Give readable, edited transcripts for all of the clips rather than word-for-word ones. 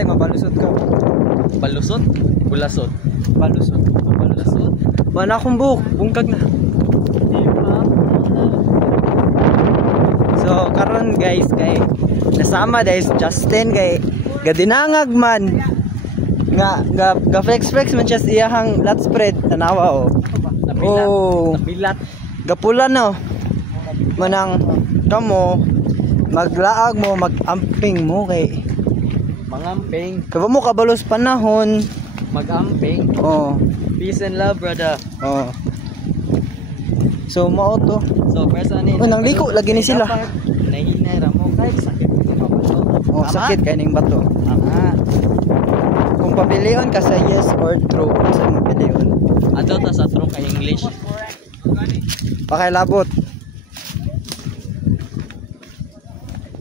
kabantay mabalusot ka. Balusot? Bulasot? Balusot. Bulasot? Wala akong buhok, bungkag na. So karon guys kay nasama dahil si Justin kay gadinangag man ga flex man siya sa iyahang lat spread tanawa oh. Nabilat. Gapulan no. Manang kamo maglaag mo magamping mo kay Mangamping. kaba mo kabalos panahon. Magamping. Oh. Peace and love, brother. Oh. So mao to. So, first ano Oh, nang liko lagi ni sila. Nahina mo kahit sakit ng bato. Oh, sakit kay ning bato. Tama. Kung papilion ka sa yes or true, sa mo pilion. Ato ta sa true kay English. Pakilabot.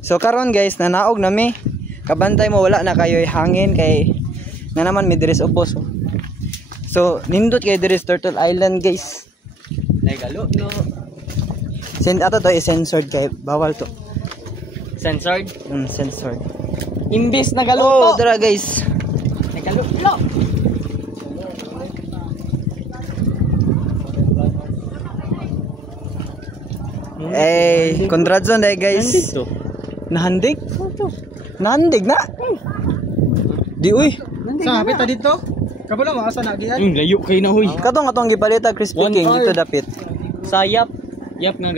So karon guys, nanaog nami. Kabantay mo wala na kayo hangin kay na naman may dress upos. So nindot kay dress Turtle Island guys. Nagalo no. Send ato to i-censored kay bawal to. Censored. Censored. Imbis na Oh, galuto. dara guys. Nagaluto. Congrats on guys. Nandito. Nahandig? Nahandig na. Di uy. Sa hapit dito. Kabalo mo asa na diyan. Layo kay na huy. Katong gipalita crispy One king hour. dito dapit. Sayap. Yap nga